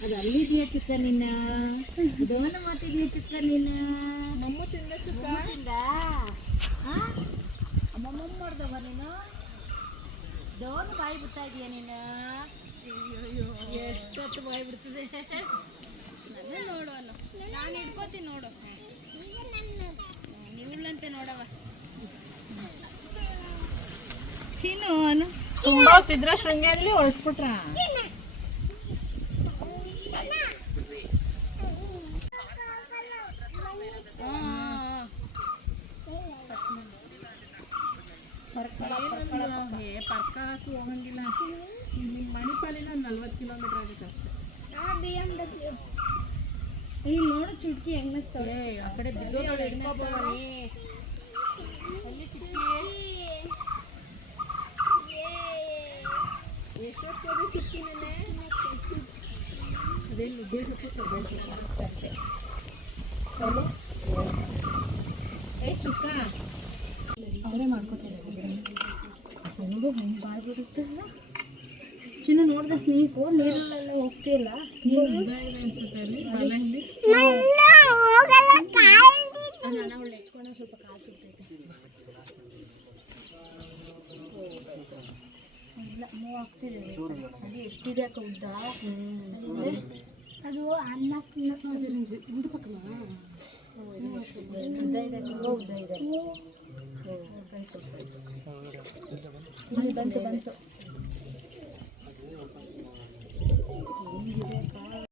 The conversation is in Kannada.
ಚಿಕ್ಕ ನಿನ್ನ ದೋನ ಮಾತಿದೆಯಾ ಚಿಕ್ಕ ನಿನ್ನ ಮಮ್ಮ ತಿಂದ ಸುಖ ತಿಂದ? ಅಮ್ಮಮ್ಮ ಮಾಡ್ದವ ನೀನು? ದೋನ ಬಾಯಿ ಬಿಡ್ತಾ ಇದೀಯ ನೀನು? ಎಷ್ಟೊತ್ತು ಬಾಯಿ ಬಿಡ್ತದೆ? ನನ್ನ ನಾನು ಅನ್ನು. ನಾನು ಹಿಡ್ಕೋತೀನಿ ನೋಡು. ನೀವುಳ್ಳಂತೆ ನೋಡವ ಚಿನ್ನು ಅನು ತುಂಬಾ ಹೊತ್ತಿದ್ರ ಶೃಂಗೇರಿ ಹೊರಟ್ಬಿಟ್ರ? ಪರ್ಕಳಕ್ಕೂ ಹೋಗಂಗಿಲ್ಲ ನಿಮ್ಮ ಮಣಿಪಾಲಿನ ನಲ್ವತ್ತು ಕಿಲೋಮೀಟರ್ ಆಗುತ್ತೆ ಇಲ್ಲಿ ನೋಡು ಚುಟ್ಕಿ ಹೆಂಗ್ ನಗ್ತಾವೆ ಆ ಕಡೆ ಬಿದ್ದೋದಳು ಎಷ್ಟೊತ್ತೋದು ಚುಟ್ಕಿ ಏ ಚುಕ್ಕ ಅವರೇ ಮಾಡ್ಕೋತಾರೆ. ಹೆಂಗ್ ಬಾಯ್ ಬಿಡುತ್ತಲ್ಲ ಚಿನ್ನ ನೋಡ್ದ ಸ್ನೇಹಿತು ನೀರಲ್ಲೆಲ್ಲ ಹೋಗ್ತಿಲ್ಲ ಉದ್ದ ಅವಳು ಎತ್ಕೊಂಡು ಸ್ವಲ್ಪ ಕಾಲು ಸುಡ್ತೈತೆ ಇಲ್ಲ ಮೂವ್ ಆಗ್ತಿದೆ. ಅದು ಎಷ್ಟಿದೆ ಅಕ್ಕ ಉದ್ದ? ಅದು ಅನ್ನ ಮುಂದೆ ಪಕ್ಕನ? ಉದ್ದ ಇದೆ ತುಂಬ ಉದ್ದ ಇದೆ. Banto, banto.